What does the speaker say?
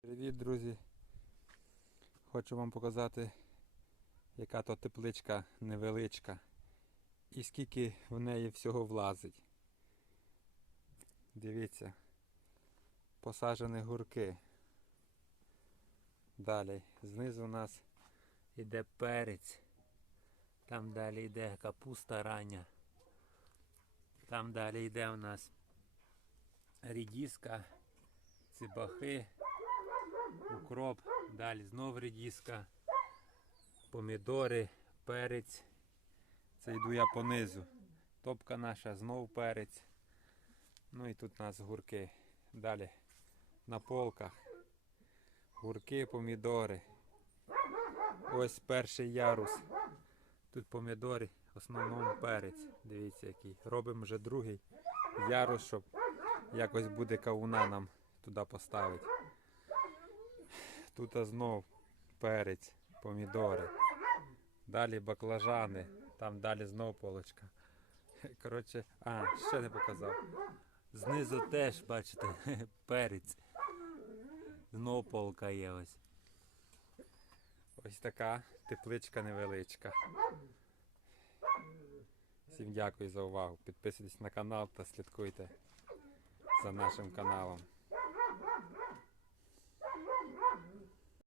Привіт, друзі! Хочу вам показати, яка то тепличка невеличка і скільки в неї всього влазить. Дивіться, посаджені гурки. Далі, знизу у нас йде перець, там далі йде капуста рання, там далі йде у нас рідіска, цибахи укроп, далі знов редіска, помідори, перець. Це йду я понизу. Топка наша, знов перець. Ну і тут у нас гурки. Далі на полках. Гурки, помідори. Ось перший ярус. Тут помідори, в основному перець. Дивіться який. Робимо вже другий ярус, щоб якось буде кавуна нам туди поставити. Тут знов перець, помідори. Далі баклажани. Там далі знов полочка. Коротше, а, ще не показав. Знизу теж, бачите, перець. Знов полка є ось. Ось така тепличка невеличка. Всім дякую за увагу. Підписуйтесь на канал та слідкуйте за нашим каналом.